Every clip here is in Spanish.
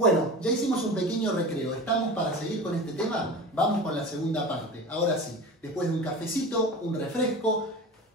Bueno, ya hicimos un pequeño recreo. ¿Estamos para seguir con este tema? Vamos con la segunda parte. Ahora sí, después de un cafecito, un refresco,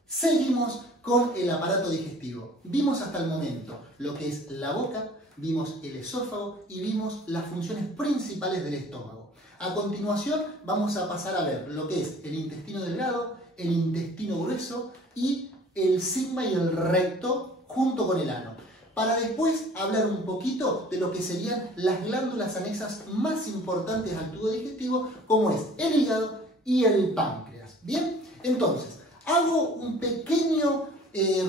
seguimos con el aparato digestivo. Vimos hasta el momento lo que es la boca, vimos el esófago y vimos las funciones principales del estómago. A continuación vamos a pasar a ver lo que es el intestino delgado, el intestino grueso y el sigma y el recto junto con el ano, para después hablar un poquito de lo que serían las glándulas anexas más importantes al tubo digestivo, como es el hígado y el páncreas. Bien, entonces hago un pequeño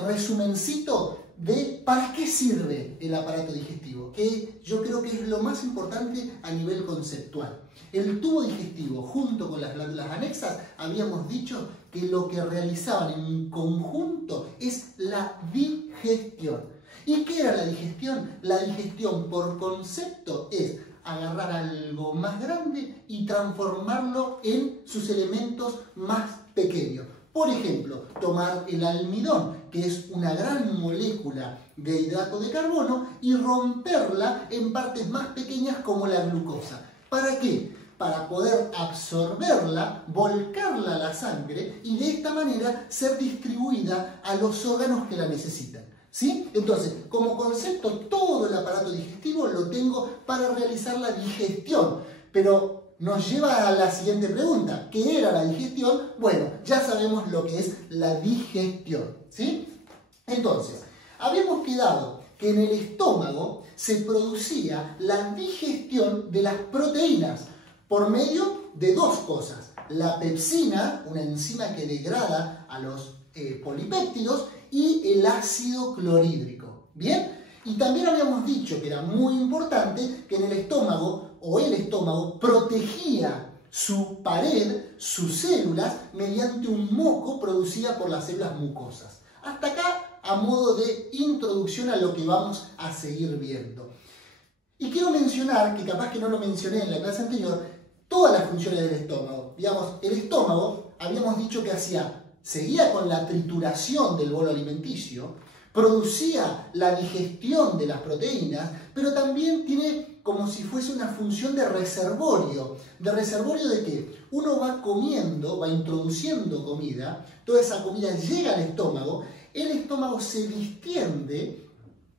resumencito de para qué sirve el aparato digestivo, que yo creo que es lo más importante a nivel conceptual. El tubo digestivo junto con las glándulas anexas habíamos dicho que lo que realizaban en conjunto es la digestión. ¿Y qué era la digestión? La digestión por concepto es agarrar algo más grande y transformarlo en sus elementos más pequeños. Por ejemplo, tomar el almidón, que es una gran molécula de hidrato de carbono, y romperla en partes más pequeñas como la glucosa. ¿Para qué? Para poder absorberla, volcarla a la sangre y de esta manera ser distribuida a los órganos que la necesitan. ¿Sí? Entonces, como concepto, todo el aparato digestivo lo tengo para realizar la digestión. Pero nos lleva a la siguiente pregunta. ¿Qué era la digestión? Bueno, ya sabemos lo que es la digestión. ¿Sí? Entonces, habíamos quedado que en el estómago se producía la digestión de las proteínas por medio de dos cosas. La pepsina, una enzima que degrada a los polipéptidos, y el ácido clorhídrico. ¿Bien? Y también habíamos dicho que era muy importante que en el estómago, o el estómago, protegía su pared, sus células, mediante un moco producida por las células mucosas. Hasta acá, a modo de introducción a lo que vamos a seguir viendo. Y quiero mencionar, que capaz que no lo mencioné en la clase anterior, todas las funciones del estómago. Digamos, el estómago, habíamos dicho que seguía con la trituración del bolo alimenticio, producía la digestión de las proteínas, pero también tiene como si fuese una función de reservorio. ¿De reservorio de qué? Uno va comiendo, va introduciendo comida, toda esa comida llega al estómago, el estómago se distiende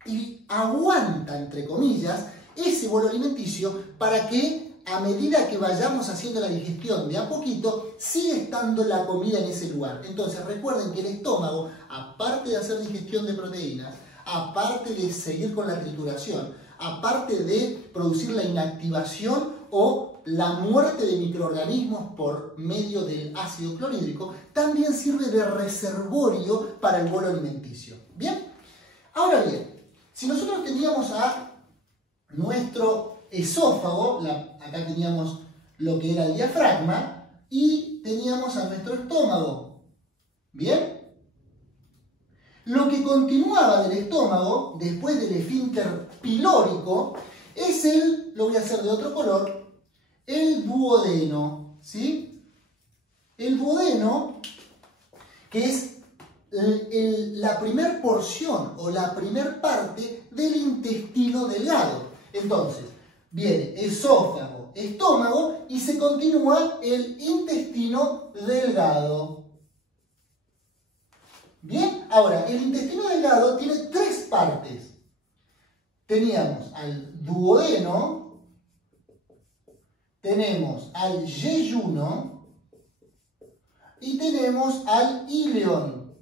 y aguanta, entre comillas, ese bolo alimenticio para que a medida que vayamos haciendo la digestión de a poquito, sigue estando la comida en ese lugar. Entonces recuerden que el estómago, aparte de hacer digestión de proteínas, aparte de seguir con la trituración, aparte de producir la inactivación o la muerte de microorganismos por medio del ácido clorhídrico, también sirve de reservorio para el bolo alimenticio. ¿Bien? Ahora bien, si nosotros teníamos a nuestro esófago, acá teníamos lo que era el diafragma, y teníamos a nuestro estómago. ¿Bien? Lo que continuaba del estómago, después del esfínter pilórico, es lo voy a hacer de otro color, el duodeno. ¿Sí? El duodeno, que es la primer porción o la primer parte del intestino delgado. Entonces, viene esófago, estómago y se continúa el intestino delgado. Bien, ahora, el intestino delgado tiene tres partes. Teníamos al duodeno, tenemos al yeyuno y tenemos al ileón.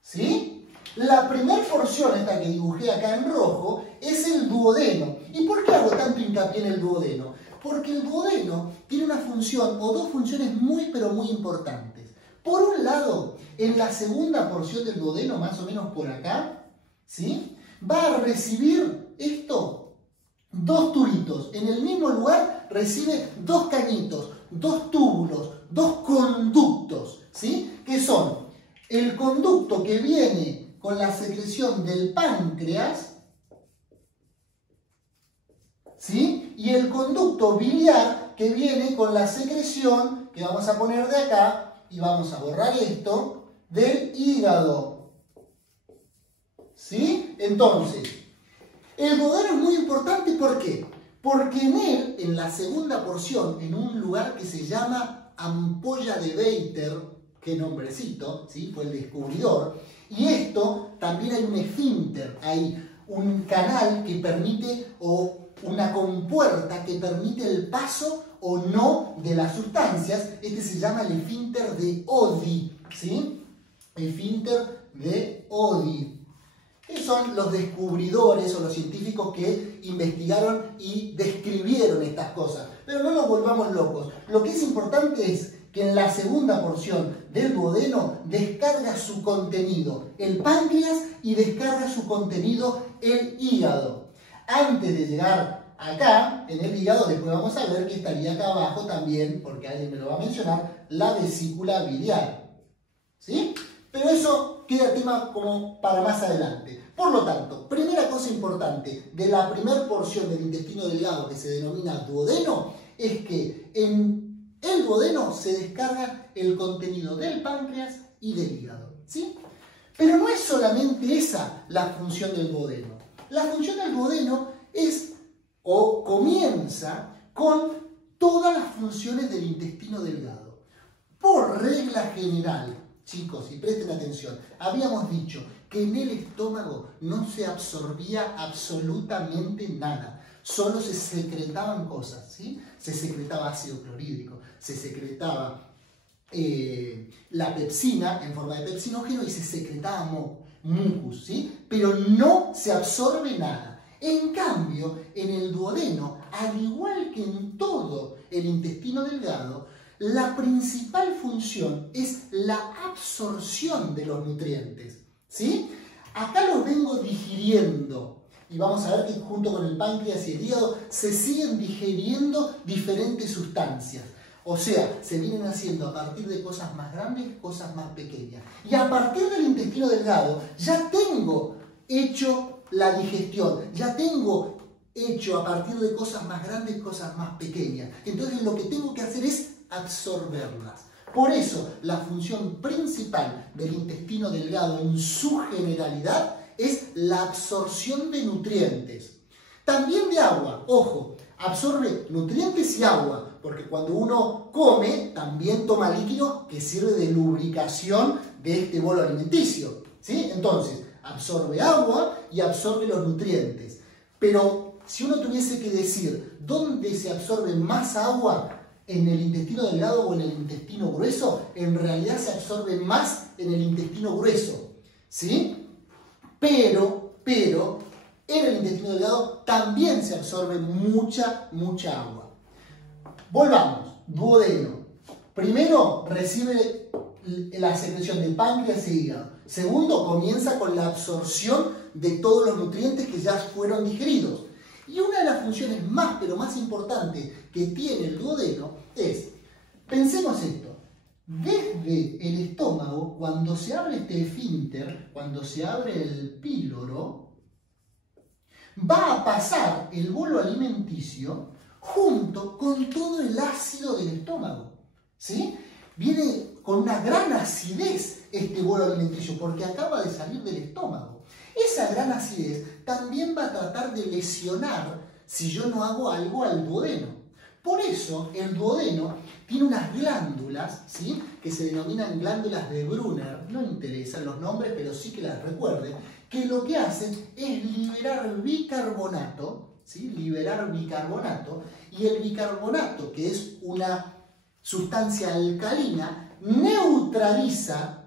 ¿Sí? La primera porción, esta que dibujé acá en rojo, es el duodeno. ¿Y por qué hago tanto hincapié en el duodeno? Porque el duodeno tiene una función o dos funciones muy pero muy importantes. Por un lado, en la segunda porción del duodeno, más o menos por acá, ¿sí?, va a recibir esto, dos tubitos. En el mismo lugar recibe dos cañitos, dos túbulos, dos conductos, ¿sí?, que son el conducto que viene con la secreción del páncreas, ¿sí?, y el conducto biliar que viene con la secreción, que vamos a poner de acá, y vamos a borrar esto, del hígado. ¿Sí? Entonces, El duodeno es muy importante, ¿por qué? Porque en él, en la segunda porción, en un lugar que se llama ampolla de Vater, qué nombrecito, ¿sí? Fue el descubridor, y esto también hay un esfínter, hay un canal que permite, o una compuerta que permite el paso o no de las sustancias. Este se llama el esfínter de Oddi, ¿sí? Esfínter de Oddi. Que son los descubridores o los científicos que investigaron y describieron estas cosas. Pero no nos volvamos locos. Lo que es importante es que en la segunda porción del duodeno descarga su contenido el páncreas y descarga su contenido el hígado. Antes de llegar acá, en el hígado, después vamos a ver que estaría acá abajo también, porque alguien me lo va a mencionar, la vesícula biliar. ¿Sí? Pero eso queda tema como para más adelante. Por lo tanto, primera cosa importante de la primera porción del intestino delgado que se denomina duodeno es que en el duodeno se descarga el contenido del páncreas y del hígado. ¿Sí? Pero no es solamente esa la función del duodeno. La función del duodeno es o comienza con todas las funciones del intestino delgado. Por regla general, chicos, y presten atención, habíamos dicho que en el estómago no se absorbía absolutamente nada, solo se secretaban cosas, ¿sí? Se secretaba ácido clorhídrico, se secretaba la pepsina en forma de pepsinógeno y se secretaba mucus, ¿sí? Pero no se absorbe nada. En cambio, en el duodeno, al igual que en todo el intestino delgado, la principal función es la absorción de los nutrientes, ¿sí? Acá los vengo digiriendo y vamos a ver que junto con el páncreas y el hígado se siguen digiriendo diferentes sustancias. O sea, se vienen haciendo a partir de cosas más grandes, cosas más pequeñas. Y a partir del intestino delgado ya tengo hecho la digestión, ya tengo hecho a partir de cosas más grandes, cosas más pequeñas. Entonces lo que tengo que hacer es absorberlas. Por eso la función principal del intestino delgado en su generalidad es la absorción de nutrientes. También de agua, ojo, absorbe nutrientes y agua, porque cuando uno come también toma líquido que sirve de lubricación de este bolo alimenticio, ¿sí? Entonces, absorbe agua y absorbe los nutrientes. Pero si uno tuviese que decir dónde se absorbe más agua, en el intestino delgado o en el intestino grueso, en realidad se absorbe más en el intestino grueso, ¿sí? Pero en el intestino delgado también se absorbe mucha agua. Volvamos, duodeno. Primero recibe la secreción de páncreas y hígado. Segundo, comienza con la absorción de todos los nutrientes que ya fueron digeridos. Y una de las funciones más, pero más importantes que tiene el duodeno es, pensemos esto, desde el estómago, cuando se abre este esfínter, cuando se abre el píloro, va a pasar el bolo alimenticio junto con todo el ácido del estómago, ¿sí? Viene con una gran acidez este bolo alimenticio porque acaba de salir del estómago. Esa gran acidez también va a tratar de lesionar si yo no hago algo al duodeno. Por eso el duodeno tiene unas glándulas, ¿sí? Que se denominan glándulas de Brunner, no interesan los nombres, pero sí que las recuerden, que lo que hacen es liberar bicarbonato, ¿sí? Liberar bicarbonato, y el bicarbonato, que es una sustancia alcalina, neutraliza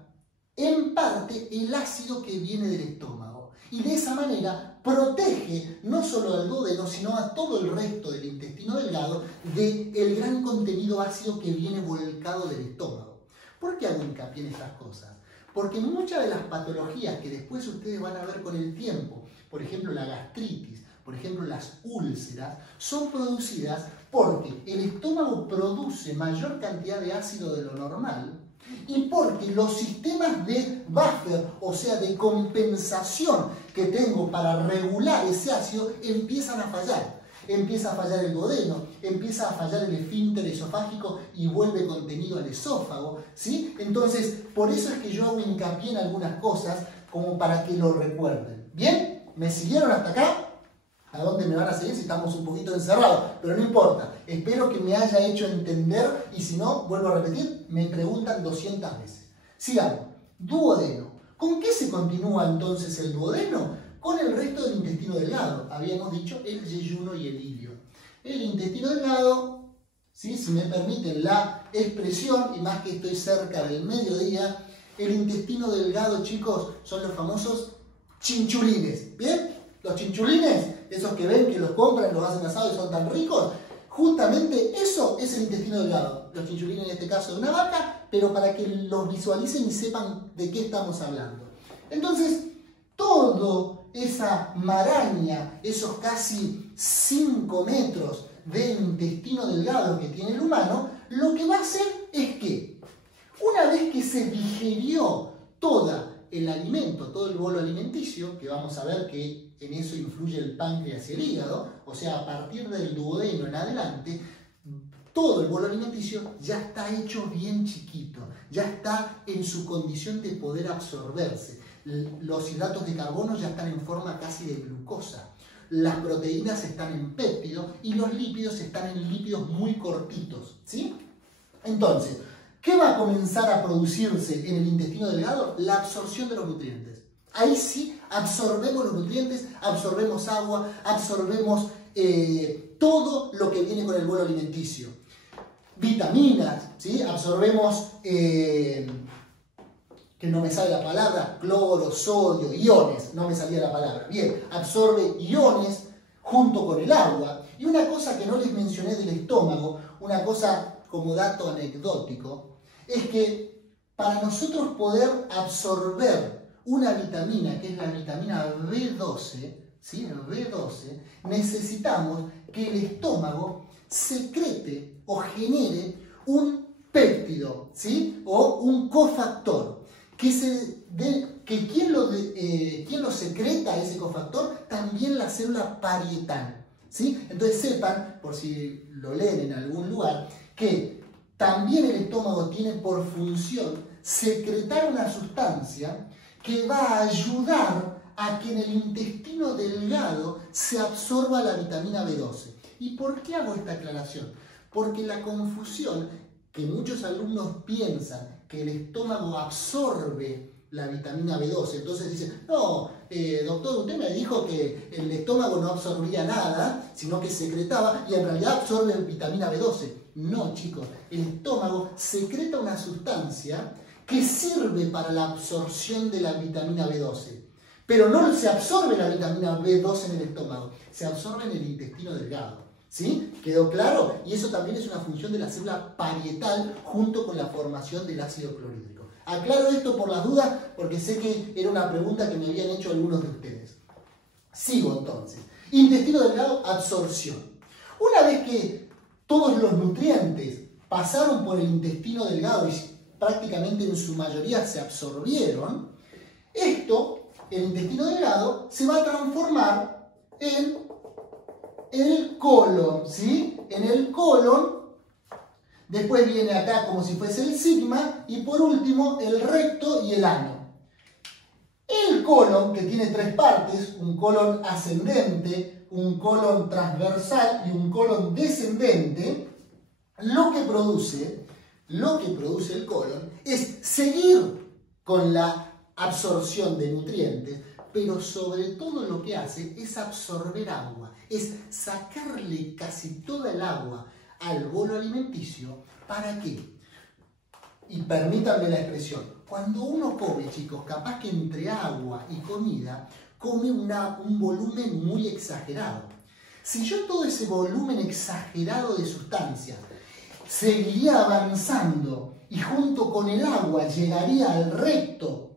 en parte el ácido que viene del estómago. Y de esa manera protege no solo al duodeno, sino a todo el resto del intestino delgado del gran contenido ácido que viene volcado del estómago. ¿Por qué hago hincapié en estas cosas? Porque muchas de las patologías que después ustedes van a ver con el tiempo, por ejemplo la gastritis, por ejemplo las úlceras, son producidas porque el estómago produce mayor cantidad de ácido de lo normal y porque los sistemas de buffer, o sea, de compensación que tengo para regular ese ácido, empiezan a fallar. Empieza a fallar el duodeno, empieza a fallar el esfínter esofágico y vuelve contenido al esófago, ¿sí? Entonces, por eso es que yo hago hincapié en algunas cosas como para que lo recuerden. ¿Bien? ¿Me siguieron hasta acá? ¿A dónde me van a seguir si estamos un poquito encerrados? Pero no importa. Espero que me haya hecho entender y si no, vuelvo a repetir, me preguntan 200 veces. Sigamos. Duodeno. ¿Con qué se continúa entonces el duodeno? Con el resto del intestino delgado. Habíamos dicho el yeyuno y el ilio. El intestino delgado, ¿sí? Si me permiten la expresión, y más que estoy cerca del mediodía, el intestino delgado, chicos, son los famosos chinchulines. ¿Bien? Los chinchulines, esos que ven que los compran, los hacen asado y son tan ricos, justamente eso es el intestino delgado. Los chinchulines en este caso de una vaca, pero para que los visualicen y sepan de qué estamos hablando. Entonces, toda esa maraña, esos casi 5 metros de intestino delgado que tiene el humano, lo que va a hacer es que, una vez que se digerió todo el alimento, todo el bolo alimenticio, que vamos a ver que en eso influye el páncreas y el hígado, o sea, a partir del duodeno en adelante, todo el bolo alimenticio ya está hecho bien chiquito, ya está en su condición de poder absorberse. Los hidratos de carbono ya están en forma casi de glucosa. Las proteínas están en péptidos y los lípidos están en lípidos muy cortitos, ¿sí? Entonces, ¿qué va a comenzar a producirse en el intestino delgado? La absorción de los nutrientes. Ahí sí absorbemos los nutrientes, absorbemos agua, absorbemos todo lo que viene con el bolo alimenticio. Vitaminas, ¿sí? Absorbemos, que no me sale la palabra, cloro, sodio, iones, no me salía la palabra. Bien, absorbe iones junto con el agua. Y una cosa que no les mencioné del estómago, una cosa como dato anecdótico, es que para nosotros poder absorber una vitamina, que es la vitamina B12, ¿sí? El B12, necesitamos que el estómago secrete o genere un péptido, ¿sí? O un cofactor. ¿Quién lo secreta ese cofactor? También la célula parietal, ¿sí? Entonces sepan, por si lo leen en algún lugar, que también el estómago tiene por función secretar una sustancia que va a ayudar a que en el intestino delgado se absorba la vitamina B12. ¿Y por qué hago esta aclaración? Porque la confusión que muchos alumnos piensan que el estómago absorbe la vitamina B12, entonces dicen, no, doctor, usted me dijo que el estómago no absorbía nada, sino que secretaba y en realidad absorbe vitamina B12. No, chicos, el estómago secreta una sustancia que sirve para la absorción de la vitamina B12. Pero no se absorbe la vitamina B12 en el estómago, se absorbe en el intestino delgado. ¿Sí? ¿Quedó claro? Y eso también es una función de la célula parietal junto con la formación del ácido clorhídrico. Aclaro esto por las dudas porque sé que era una pregunta que me habían hecho algunos de ustedes. Sigo entonces. Intestino delgado, absorción. Una vez que todos los nutrientes pasaron por el intestino delgado y prácticamente en su mayoría se absorbieron, el intestino delgado, se va a transformar en el colon, ¿sí? En el colon, después viene acá como si fuese el sigma, y por último el recto y el ano. El colon, que tiene 3 partes, un colon ascendente, un colon transversal y un colon descendente, lo que produce el colon es seguir con la absorción de nutrientes, pero sobre todo lo que hace es absorber agua, es sacarle casi toda el agua al bolo alimenticio. ¿Para qué? Y permítanme la expresión, cuando uno come, chicos, capaz que entre agua y comida, come un volumen muy exagerado. Si yo todo ese volumen exagerado de sustancias seguiría avanzando y junto con el agua llegaría al recto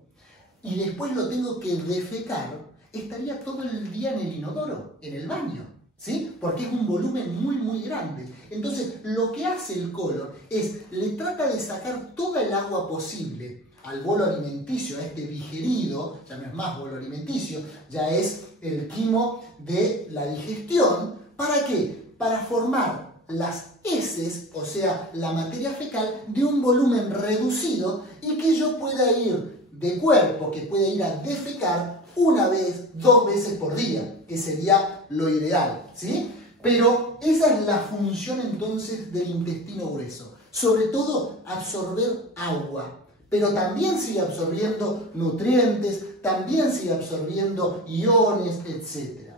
y después lo tengo que defecar, estaría todo el día en el inodoro, en el baño, ¿sí? Porque es un volumen muy, muy grande. Entonces, lo que hace el colon es, le trata de sacar toda el agua posible al bolo alimenticio, a este digerido, ya no es más bolo alimenticio, ya es el quimo de la digestión. ¿Para qué? Para formar las heces, o sea, la materia fecal, de un volumen reducido y que yo pueda ir de cuerpo, que pueda ir a defecar una vez, 2 veces por día, que sería lo ideal, ¿sí? Pero esa es la función entonces del intestino grueso. Sobre todo absorber agua, pero también sigue absorbiendo nutrientes, también sigue absorbiendo iones, etc.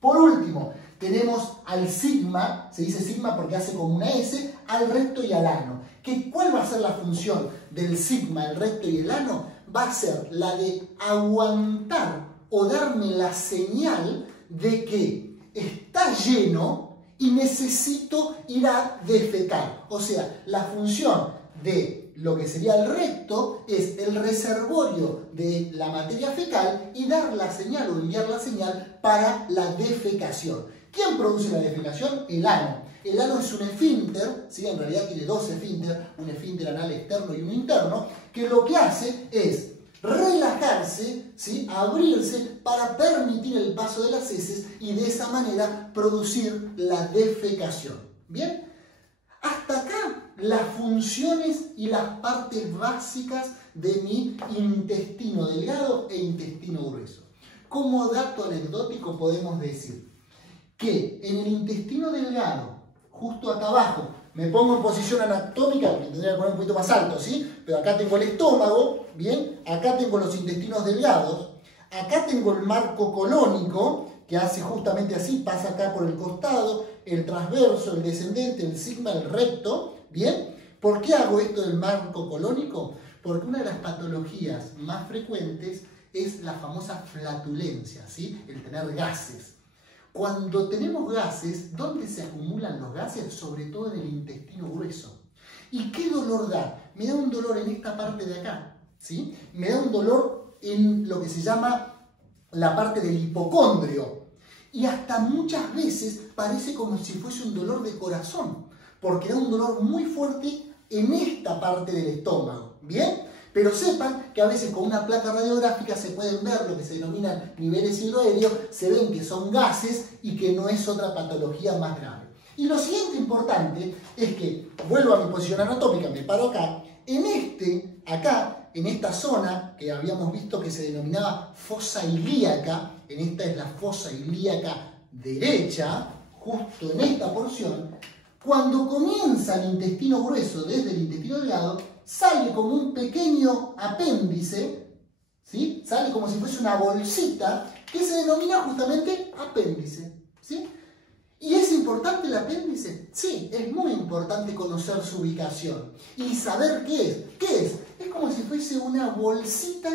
Por último, tenemos al sigma, se dice sigma porque hace como una S, al recto y al ano. ¿Cuál va a ser la función del sigma, el recto y el ano? Va a ser la de aguantar o darme la señal de que está lleno y necesito ir a defecar. O sea, la función de lo que sería el recto es el reservorio de la materia fecal y dar la señal o enviar la señal para la defecación. ¿Quién produce la defecación? El ano. El ano es un esfínter, ¿sí? En realidad tiene 2 esfínteres, un esfínter anal externo y uno interno, que lo que hace es relajarse, ¿sí? Abrirse para permitir el paso de las heces y de esa manera producir la defecación. ¿Bien? Hasta acá las funciones y las partes básicas de mi intestino delgado e intestino grueso. Como dato anecdótico podemos decir que en el intestino delgado, justo acá abajo, me pongo en posición anatómica, me tendría que poner un poquito más alto, ¿sí? Pero acá tengo el estómago, ¿bien? Acá tengo los intestinos delgados, acá tengo el marco colónico, que hace justamente así, pasa acá por el costado, el transverso, el descendente, el sigma, el recto, ¿bien? ¿Por qué hago esto del marco colónico? Porque una de las patologías más frecuentes es la famosa flatulencia, ¿sí? El tener gases. Cuando tenemos gases, ¿dónde se acumulan los gases? Sobre todo en el intestino grueso. ¿Y qué dolor da? Me da un dolor en esta parte de acá, ¿sí? Me da un dolor en lo que se llama la parte del hipocondrio. Y hasta muchas veces parece como si fuese un dolor de corazón, porque da un dolor muy fuerte en esta parte del estómago, ¿bien? Pero sepan que a veces con una placa radiográfica se pueden ver lo que se denominan niveles hidroaéreos, se ven que son gases y que no es otra patología más grave. Y lo siguiente importante es que, vuelvo a mi posición anatómica, me paro acá, acá, en esta zona que habíamos visto que se denominaba fosa ilíaca, en esta es la fosa ilíaca derecha, justo en esta porción, cuando comienza el intestino grueso desde el intestino delgado, sale como un pequeño apéndice, ¿sí? Sale como si fuese una bolsita que se denomina justamente apéndice, ¿sí? ¿Y es importante el apéndice? Sí, es muy importante conocer su ubicación y saber qué es. ¿Qué es? Es como si fuese una bolsita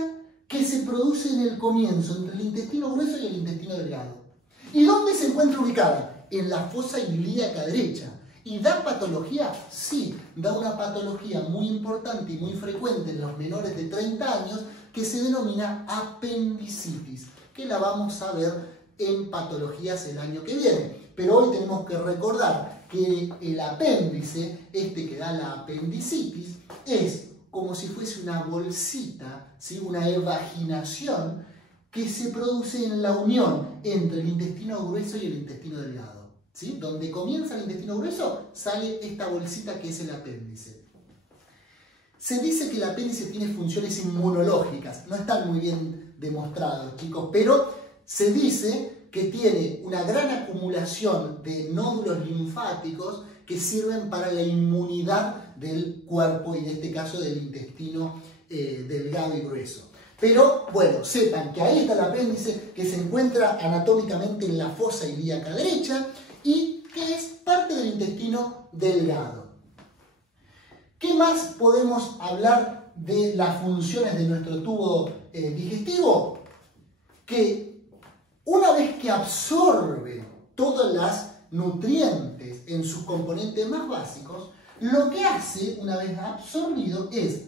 que se produce en el comienzo, entre el intestino grueso y el intestino delgado. ¿Y dónde se encuentra ubicada? En la fosa ilíaca derecha. ¿Y da patología? Sí, da una patología muy importante y muy frecuente en los menores de 30 años que se denomina apendicitis, que la vamos a ver en patologías el año que viene. Pero hoy tenemos que recordar que el apéndice, que da la apendicitis, es como si fuese una bolsita, ¿sí? Una evaginación que se produce en la unión entre el intestino grueso y el intestino delgado. ¿Sí? Donde comienza el intestino grueso, sale esta bolsita que es el apéndice. Se dice que el apéndice tiene funciones inmunológicas, no están muy bien demostrados, chicos, pero se dice que tiene una gran acumulación de nódulos linfáticos que sirven para la inmunidad del cuerpo y en este caso del intestino delgado y grueso. Pero, bueno, sepan que ahí está el apéndice que se encuentra anatómicamente en la fosa ilíaca derecha y que es parte del intestino delgado. ¿Qué más podemos hablar de las funciones de nuestro tubo digestivo? Que una vez que absorbe todas las nutrientes en sus componentes más básicos, lo que hace, una vez absorbido, es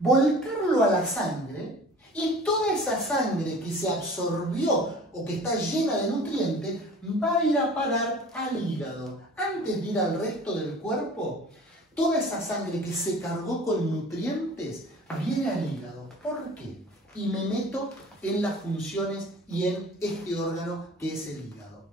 volcarlo a la sangre y toda esa sangre que se absorbió o que está llena de nutrientes va a ir a parar al hígado. Antes de ir al resto del cuerpo, toda esa sangre que se cargó con nutrientes viene al hígado. ¿Por qué? Y me meto en las funciones y en este órgano que es el hígado.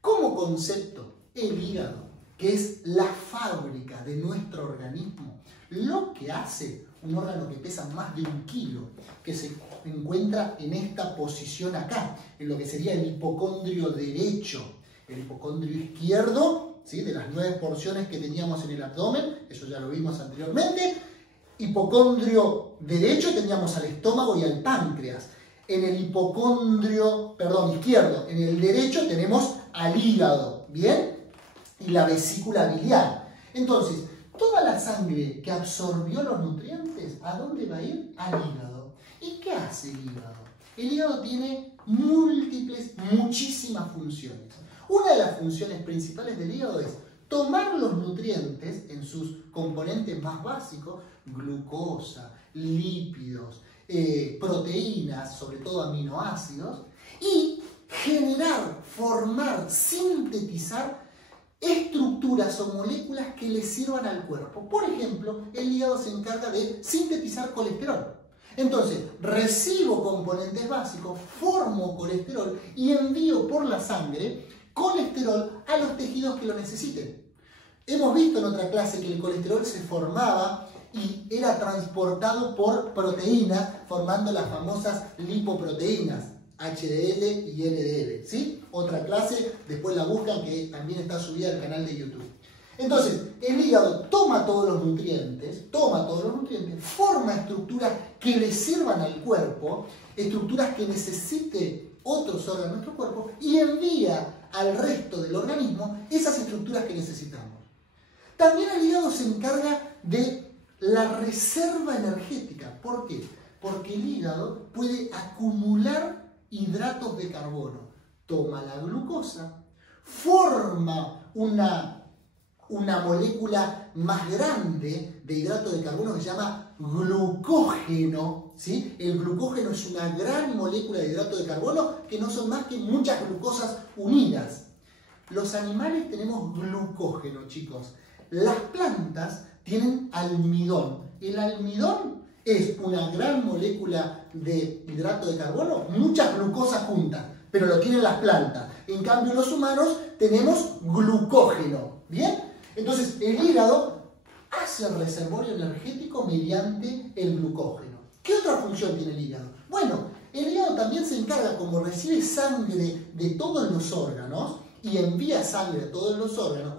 Como concepto, el hígado, que es la fábrica de nuestro organismo, lo que hace un órgano que pesa más de 1 kilo, que se encuentra en esta posición acá, en lo que sería el hipocondrio derecho. El hipocondrio izquierdo, ¿sí?, de las 9 porciones que teníamos en el abdomen, eso ya lo vimos anteriormente. Hipocondrio derecho teníamos al estómago y al páncreas. En el izquierdo, en el derecho tenemos al hígado, ¿bien? Y la vesícula biliar. Entonces, toda la sangre que absorbió los nutrientes, ¿a dónde va a ir? Al hígado. ¿Y qué hace el hígado? El hígado tiene muchísimas funciones. Una de las funciones principales del hígado es tomar los nutrientes en sus componentes más básicos, glucosa, lípidos, proteínas, sobre todo aminoácidos, y generar, formar, sintetizar estructuras o moléculas que le sirvan al cuerpo. Por ejemplo, el hígado se encarga de sintetizar colesterol. Entonces, recibo componentes básicos, formo colesterol y envío por la sangre colesterol a los tejidos que lo necesiten. Hemos visto en otra clase que el colesterol se formaba y era transportado por proteínas, formando las famosas lipoproteínas, HDL y LDL, ¿sí? Otra clase, después la buscan, que también está subida al canal de YouTube. Entonces, el hígado toma todos los nutrientes, forma estructuras que le sirvan al cuerpo, estructuras que necesite otros órganos de nuestro cuerpo, y envía al resto del organismo esas estructuras que necesitamos. También el hígado se encarga de la reserva energética. ¿Por qué? Porque el hígado puede acumular hidratos de carbono. Toma la glucosa, forma una molécula más grande de hidrato de carbono que se llama glucógeno, ¿sí? El glucógeno es una gran molécula de hidrato de carbono que no son más que muchas glucosas unidas. Los animales tenemos glucógeno, chicos. Las plantas tienen almidón. El almidón es una gran molécula de hidrato de carbono, muchas glucosas juntas, pero lo tienen las plantas. En cambio, los humanos tenemos glucógeno, ¿bien? Entonces, el hígado hace el reservorio energético mediante el glucógeno. ¿Qué otra función tiene el hígado? Bueno, el hígado también se encarga, como recibe sangre de todos los órganos, y envía sangre a todos los órganos,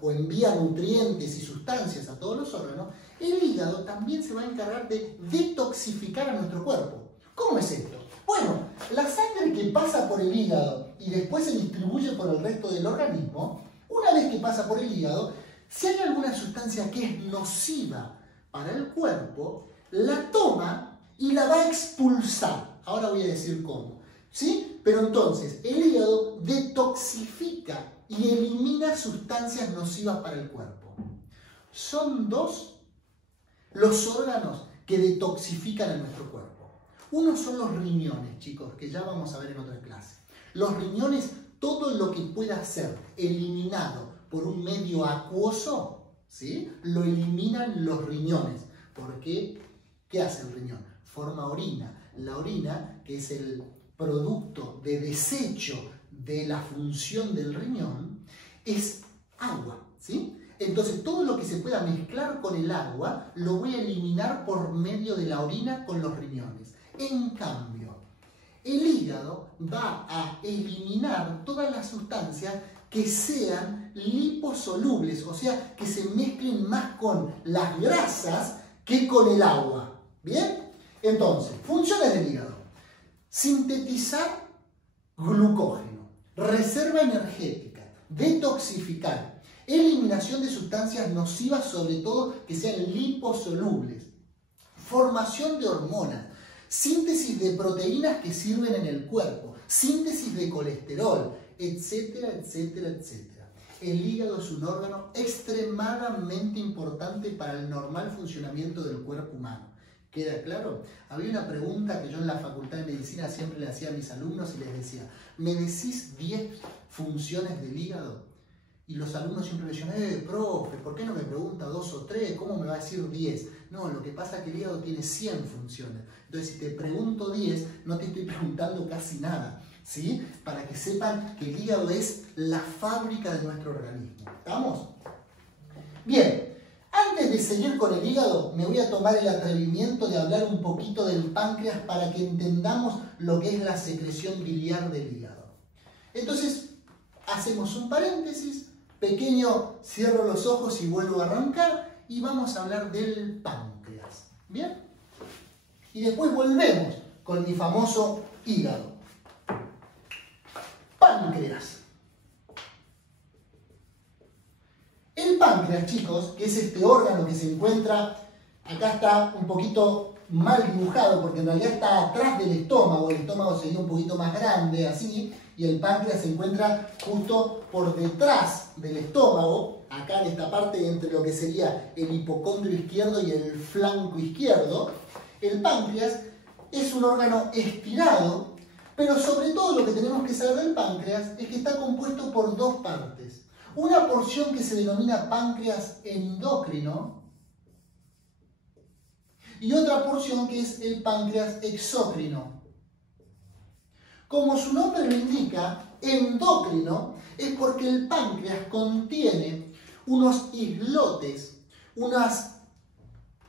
o envía nutrientes y sustancias a todos los órganos, el hígado también se va a encargar de detoxificar a nuestro cuerpo. ¿Cómo es esto? Bueno, la sangre que pasa por el hígado y después se distribuye por el resto del organismo, una vez que pasa por el hígado, si hay alguna sustancia que es nociva para el cuerpo, la toma y la va a expulsar. Ahora voy a decir cómo, ¿sí? Pero entonces, el hígado detoxifica y elimina sustancias nocivas para el cuerpo. Son 2 los órganos que detoxifican a nuestro cuerpo. Uno son los riñones, chicos, que ya vamos a ver en otra clase. Los riñones, todo lo que pueda ser eliminado por un medio acuoso, ¿sí?, lo eliminan los riñones. ¿Por qué? ¿Qué hace el riñón? Forma orina. La orina, que es el producto de desecho de la función del riñón, es agua, ¿sí? Entonces todo lo que se pueda mezclar con el agua lo voy a eliminar por medio de la orina con los riñones. En cambio, el hígado va a eliminar todas las sustancias que sean liposolubles, o sea, que se mezclen más con las grasas que con el agua. ¿Bien? Entonces, funciones del hígado: sintetizar glucógeno, reserva energética, detoxificar, eliminación de sustancias nocivas, sobre todo que sean liposolubles, formación de hormonas, síntesis de proteínas que sirven en el cuerpo, síntesis de colesterol, etcétera, etcétera, etcétera. El hígado es un órgano extremadamente importante para el normal funcionamiento del cuerpo humano. ¿Queda claro? Había una pregunta que yo en la Facultad de Medicina siempre le hacía a mis alumnos y les decía: ¿me decís 10 funciones del hígado? Y los alumnos siempre me decían: profe, ¿por qué no me pregunta 2 o 3? ¿Cómo me va a decir 10? No, lo que pasa es que el hígado tiene 100 funciones. Entonces, si te pregunto 10, no te estoy preguntando casi nada, ¿sí? Para que sepan que el hígado es la fábrica de nuestro organismo. ¿Estamos? Bien. Antes de seguir con el hígado, me voy a tomar el atrevimiento de hablar un poquito del páncreas para que entendamos lo que es la secreción biliar del hígado. Entonces, hacemos un paréntesis, pequeño, cierro los ojos y vuelvo a arrancar y vamos a hablar del páncreas. ¿Bien? Y después volvemos con mi famoso hígado. Páncreas. El páncreas, chicos, que es este órgano que se encuentra, acá está un poquito mal dibujado porque en realidad está atrás del estómago, el estómago sería un poquito más grande, así, y el páncreas se encuentra justo por detrás del estómago, acá en esta parte entre lo que sería el hipocondrio izquierdo y el flanco izquierdo. El páncreas es un órgano estirado, pero sobre todo lo que tenemos que saber del páncreas es que está compuesto por dos partes. Una porción que se denomina páncreas endocrino y otra porción que es el páncreas exócrino. Como su nombre lo indica, endocrino es porque el páncreas contiene unos islotes, unas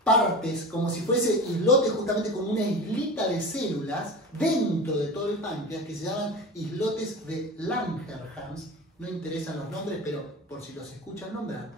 partes, como si fuese islotes justamente con una islita de células dentro de todo el páncreas que se llaman islotes de Langerhans. No interesan los nombres, pero por si los escuchan nombrar,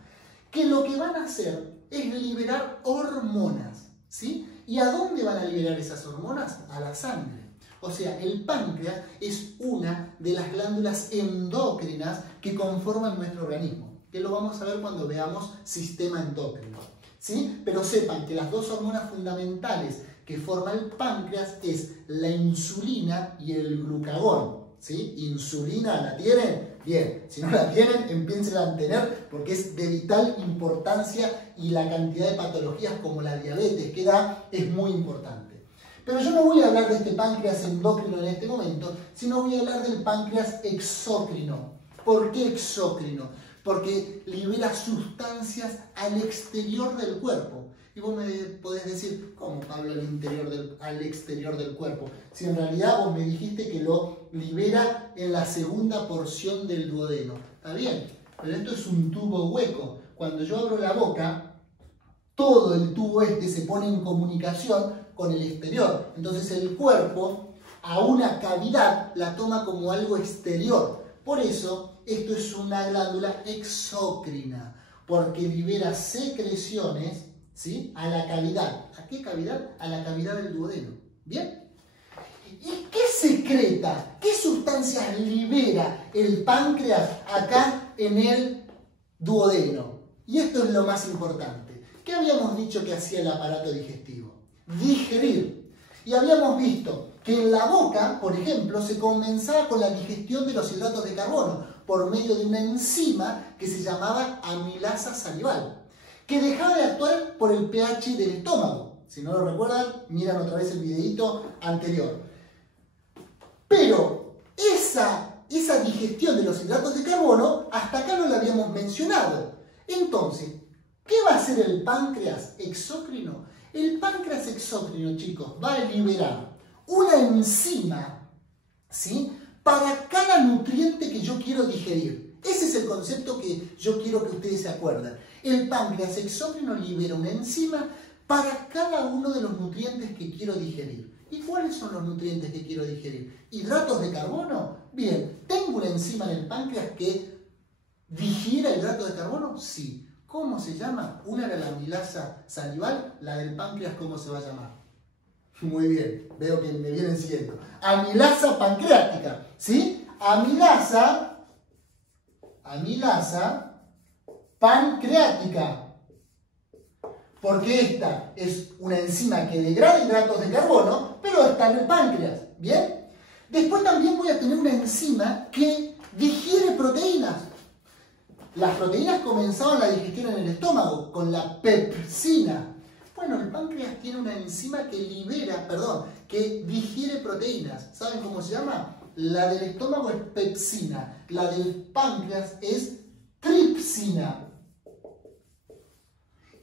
que lo que van a hacer es liberar hormonas, ¿sí? ¿Y a dónde van a liberar esas hormonas? A la sangre. O sea, el páncreas es una de las glándulas endócrinas que conforman nuestro organismo, que lo vamos a ver cuando veamos sistema endocrino, ¿sí? Pero sepan que las dos hormonas fundamentales que forma el páncreas es la insulina y el glucagón, ¿sí? ¿Insulina la tienen? Bien, si no la tienen, empiecen a tener porque es de vital importancia y la cantidad de patologías como la diabetes que da es muy importante. Pero yo no voy a hablar de este páncreas endocrino en este momento, sino voy a hablar del páncreas exócrino. ¿Por qué exócrino? Porque libera sustancias al exterior del cuerpo. Y vos me podés decir, ¿cómo, Pablo, al exterior del cuerpo? Si en realidad vos me dijiste que lo libera en la segunda porción del duodeno. Está bien, pero esto es un tubo hueco. Cuando yo abro la boca, todo el tubo este se pone en comunicación con el exterior. Entonces el cuerpo a una cavidad la toma como algo exterior. Por eso esto es una glándula exócrina, porque libera secreciones, ¿sí? A la cavidad. ¿A qué cavidad? A la cavidad del duodeno. ¿Bien? ¿Y qué secreta? ¿Qué sustancias libera el páncreas acá en el duodeno? Y esto es lo más importante. ¿Qué habíamos dicho que hacía el aparato digestivo? Digerir. Y habíamos visto que en la boca, por ejemplo, se comenzaba con la digestión de los hidratos de carbono por medio de una enzima que se llamaba amilasa salival, que dejaba de actuar por el pH del estómago. Si no lo recuerdan, miran otra vez el videito anterior. Pero esa digestión de los hidratos de carbono, hasta acá no la habíamos mencionado. Entonces, ¿qué va a hacer el páncreas exócrino? El páncreas exócrino, chicos, va a liberar una enzima, ¿sí? Para cada nutriente que yo quiero digerir. Ese es el concepto que yo quiero que ustedes se acuerden. El páncreas exócrino libera una enzima para cada uno de los nutrientes que quiero digerir. ¿Y cuáles son los nutrientes que quiero digerir? ¿Hidratos de carbono? Bien, ¿tengo una enzima en el páncreas que digiera hidratos de carbono? Sí. ¿Cómo se llama? Una era la amilasa salival, la del páncreas, ¿cómo se va a llamar? Muy bien, veo que me vienen siguiendo. Amilasa pancreática, ¿sí? Amilasa pancreática. Porque esta es una enzima que degrada hidratos de carbono, pero está en el páncreas, ¿bien? Después también voy a tener una enzima que digiere proteínas. Las proteínas comenzaban la digestión en el estómago con la pepsina. Bueno, el páncreas tiene una enzima que digiere proteínas. ¿Saben cómo se llama? La del estómago es pepsina, la del páncreas es tripsina.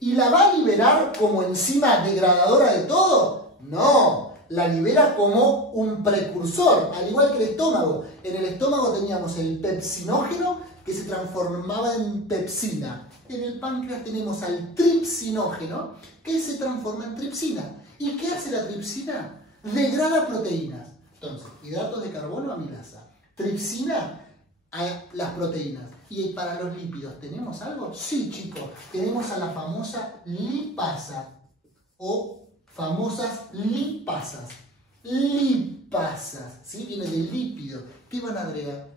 ¿Y la va a liberar como enzima degradadora de todo? No, la libera como un precursor, al igual que el estómago. En el estómago teníamos el pepsinógeno que se transformaba en pepsina. En el páncreas tenemos al tripsinógeno, que se transforma en tripsina. ¿Y qué hace la tripsina? Degrada proteínas. Entonces, hidratos de carbono, amilasa. Tripsina a las proteínas. ¿Y para los lípidos tenemos algo? Sí, chicos. Tenemos a la famosa lipasa o famosas lipasas. Lipasas, ¿sí? Viene del lípido. ¿Qué van a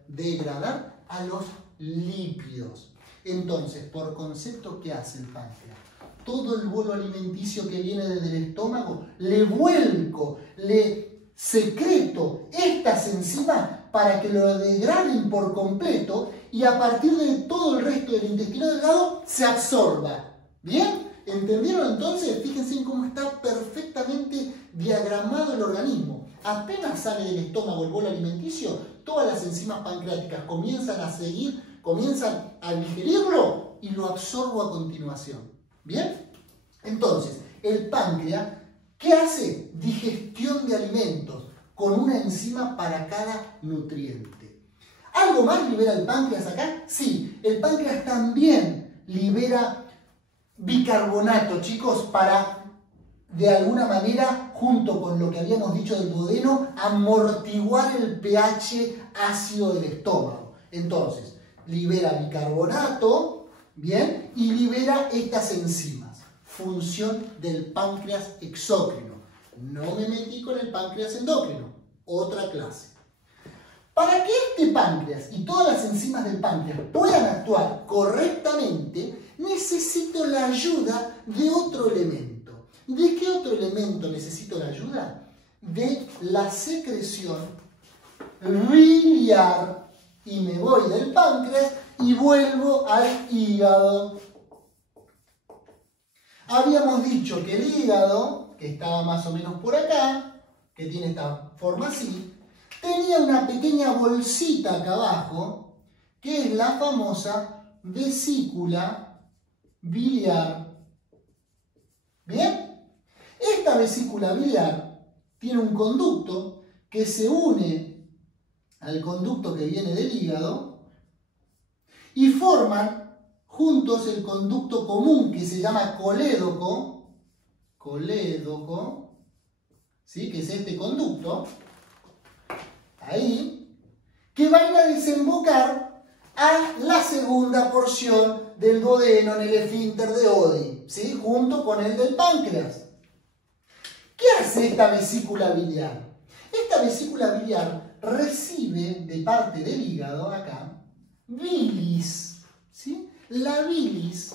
degradar? A los lípidos. Entonces, por concepto, ¿qué hace el páncreas? Todo el bolo alimenticio que viene desde el estómago, le vuelco, le secreto estas enzimas para que lo degraden por completo y a partir de todo el resto del intestino delgado se absorba. ¿Bien? ¿Entendieron entonces? Fíjense en cómo está perfectamente diagramado el organismo. Apenas sale del estómago el bolo alimenticio, todas las enzimas pancreáticas comienzan a seguir, comienzan a digerirlo y lo absorbo a continuación. ¿Bien? Entonces, el páncreas, ¿qué hace? Digestión de alimentos con una enzima para cada nutriente. ¿Algo más libera el páncreas acá? Sí, el páncreas también libera bicarbonato, chicos, para, de alguna manera, junto con lo que habíamos dicho del duodeno, amortiguar el pH ácido del estómago. Entonces, libera bicarbonato, ¿bien? Y libera estas enzimas. Función del páncreas exócrino. No me metí con el páncreas endocrino, otra clase. Para que este páncreas y todas las enzimas del páncreas puedan actuar correctamente, necesito la ayuda de otro elemento. ¿De qué otro elemento necesito la ayuda? De la secreción biliar. Y me voy del páncreas y vuelvo al hígado. Habíamos dicho que el hígado, que estaba más o menos por acá, que tiene esta forma así, tenía una pequeña bolsita acá abajo, que es la famosa vesícula biliar. ¿Bien? Esta vesícula biliar tiene un conducto que se une al conducto que viene del hígado y forman juntos el conducto común que se llama colédoco, ¿sí? Que es este conducto, ahí, que van a desembocar a la segunda porción del duodeno en el esfínter de Oddi, ¿sí? Junto con el del páncreas. ¿Qué hace esta vesícula biliar? Esta vesícula biliar recibe de parte del hígado, acá, bilis, ¿sí? La bilis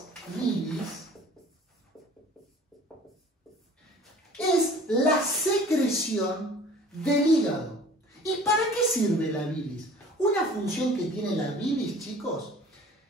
es la secreción del hígado. ¿Y para qué sirve la bilis? Una función que tiene la bilis, chicos,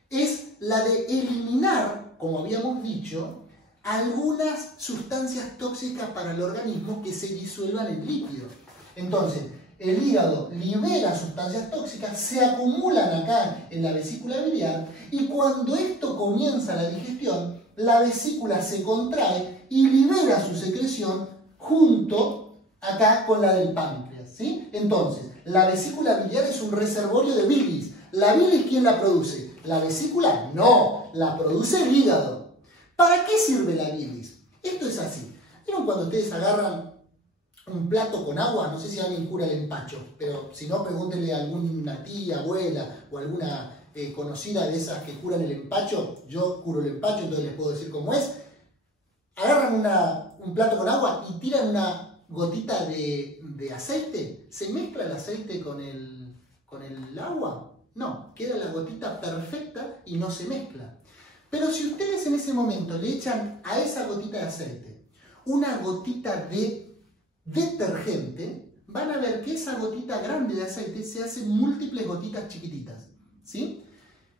es la de eliminar, como habíamos dicho, algunas sustancias tóxicas para el organismo que se disuelvan en líquido. Entonces, el hígado libera sustancias tóxicas, se acumulan acá en la vesícula biliar y cuando esto comienza la digestión, la vesícula se contrae y libera su secreción junto acá con la del páncreas, ¿sí? Entonces, la vesícula biliar es un reservorio de bilis. ¿La bilis quién la produce? ¿La vesícula? No, la produce el hígado. ¿Para qué sirve la bilis? Esto es así. ¿Vieron cuando ustedes agarran un plato con agua? No sé si alguien cura el empacho, pero si no, pregúntenle a alguna tía, abuela o alguna conocida de esas que curan el empacho. Yo curo el empacho, entonces les puedo decir cómo es. Agarran un plato con agua y tiran una gotita de aceite. ¿Se mezcla el aceite con el agua? No, queda la gotita perfecta y no se mezcla. Pero si ustedes en ese momento le echan a esa gotita de aceite una gotita de detergente, van a ver que esa gotita grande de aceite se hace múltiples gotitas chiquititas, ¿sí?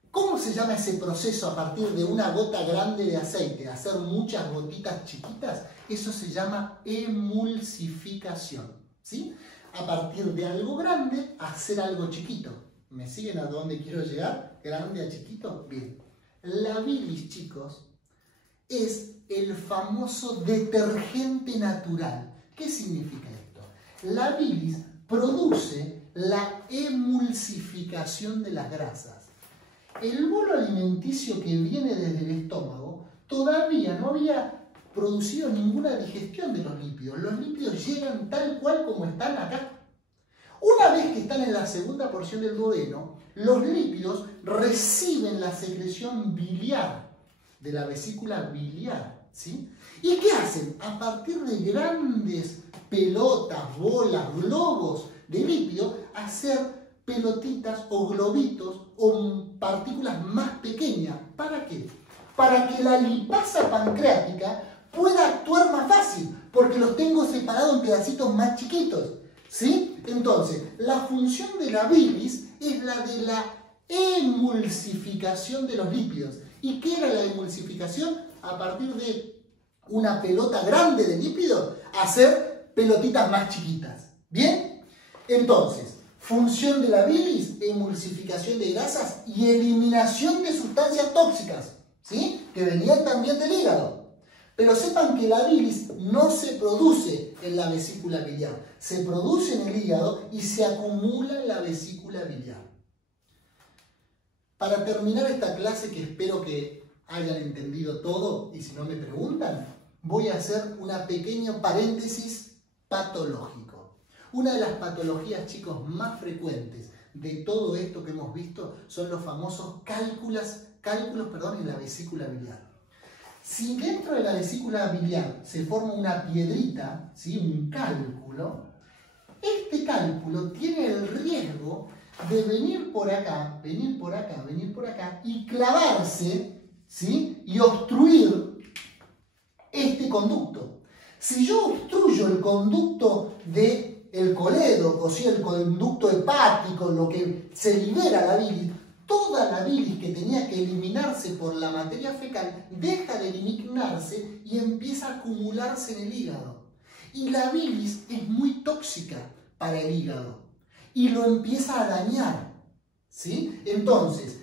¿Cómo se llama ese proceso a partir de una gota grande de aceite, hacer muchas gotitas chiquitas? Eso se llama emulsificación, ¿sí? A partir de algo grande, hacer algo chiquito. ¿Me siguen a dónde quiero llegar? ¿Grande a chiquito? Bien. La bilis, chicos, es el famoso detergente natural. ¿Qué significa esto? La bilis produce la emulsificación de las grasas. el bolo alimenticio que viene desde el estómago todavía no había producido ninguna digestión de los lípidos. Los lípidos llegan tal cual como están acá. Una vez que están en la segunda porción del duodeno, los lípidos reciben la secreción biliar de la vesícula biliar, ¿sí? ¿Y qué hacen? A partir de grandes pelotas, bolas, globos de lípido, hacer pelotitas o globitos o partículas más pequeñas. ¿Para qué? Para que la lipasa pancreática pueda actuar más fácil, porque los tengo separados en pedacitos más chiquitos, ¿sí? Entonces, la función de la bilis es la de la emulsificación de los lípidos. ¿Y qué era la emulsificación? A partir de una pelota grande de lípidos, hacer pelotitas más chiquitas. ¿Bien? Entonces, función de la bilis, emulsificación de grasas y eliminación de sustancias tóxicas, ¿sí? Que venían también del hígado. Pero sepan que la bilis no se produce en la vesícula biliar, se produce en el hígado y se acumula en la vesícula biliar. Para terminar esta clase, que espero que hayan entendido todo, y si no me preguntan, voy a hacer una pequeña paréntesis patológico. Una de las patologías, chicos, más frecuentes de todo esto que hemos visto son los famosos cálculos en la vesícula biliar. Si dentro de la vesícula biliar se forma una piedrita, ¿sí? Un cálculo, este cálculo tiene el riesgo de venir por acá y clavarse, ¿sí? Y obstruir este conducto. Si yo obstruyo el conducto del colédoco, ¿sí? El conducto hepático, lo que se libera la bilis, toda la bilis que tenía que eliminarse por la materia fecal deja de eliminarse y empieza a acumularse en el hígado. Y la bilis es muy tóxica para el hígado y lo empieza a dañar, ¿sí? Entonces,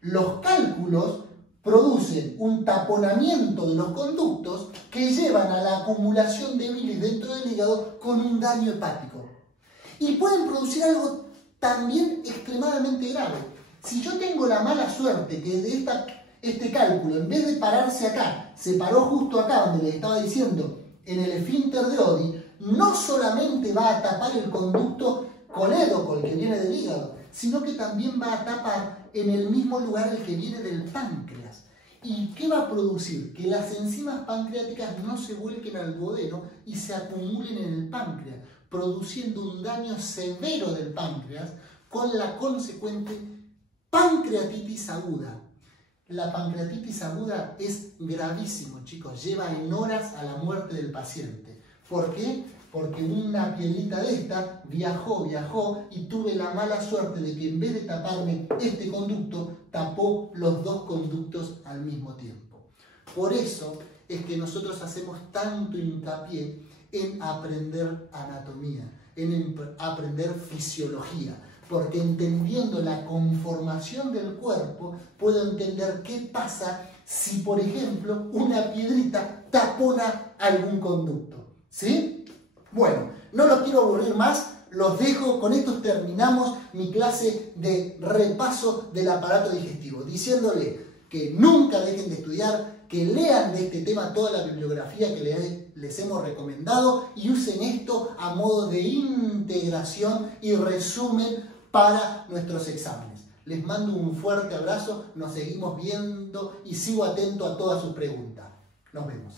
los cálculos producen un taponamiento de los conductos que llevan a la acumulación de bilis dentro del hígado con un daño hepático. Y pueden producir algo también extremadamente grave. Si yo tengo la mala suerte que de este cálculo, en vez de pararse acá, se paró justo acá, donde les estaba diciendo, en el esfínter de Oddi, no solamente va a tapar el conducto colédoco, el que viene del hígado, sino que también va a tapar en el mismo lugar el que viene del páncreas. ¿Y qué va a producir? Que las enzimas pancreáticas no se vuelquen al duodeno y se acumulen en el páncreas, produciendo un daño severo del páncreas con la consecuente pancreatitis aguda. La pancreatitis aguda es gravísimo, chicos. Lleva en horas a la muerte del paciente. ¿Por qué? Porque una piedrita de esta viajó y tuve la mala suerte de que en vez de taparme este conducto, tapó los dos conductos al mismo tiempo. Por eso es que nosotros hacemos tanto hincapié en aprender anatomía, en aprender fisiología. Porque entendiendo la conformación del cuerpo, puedo entender qué pasa si, por ejemplo, una piedrita tapona algún conducto. ¿Sí? Bueno, no los quiero aburrir más, los dejo. Con esto terminamos mi clase de repaso del aparato digestivo, diciéndole que nunca dejen de estudiar, que lean de este tema toda la bibliografía que les hemos recomendado y usen esto a modo de integración y resumen para nuestros exámenes. Les mando un fuerte abrazo, nos seguimos viendo y sigo atento a todas sus preguntas. Nos vemos.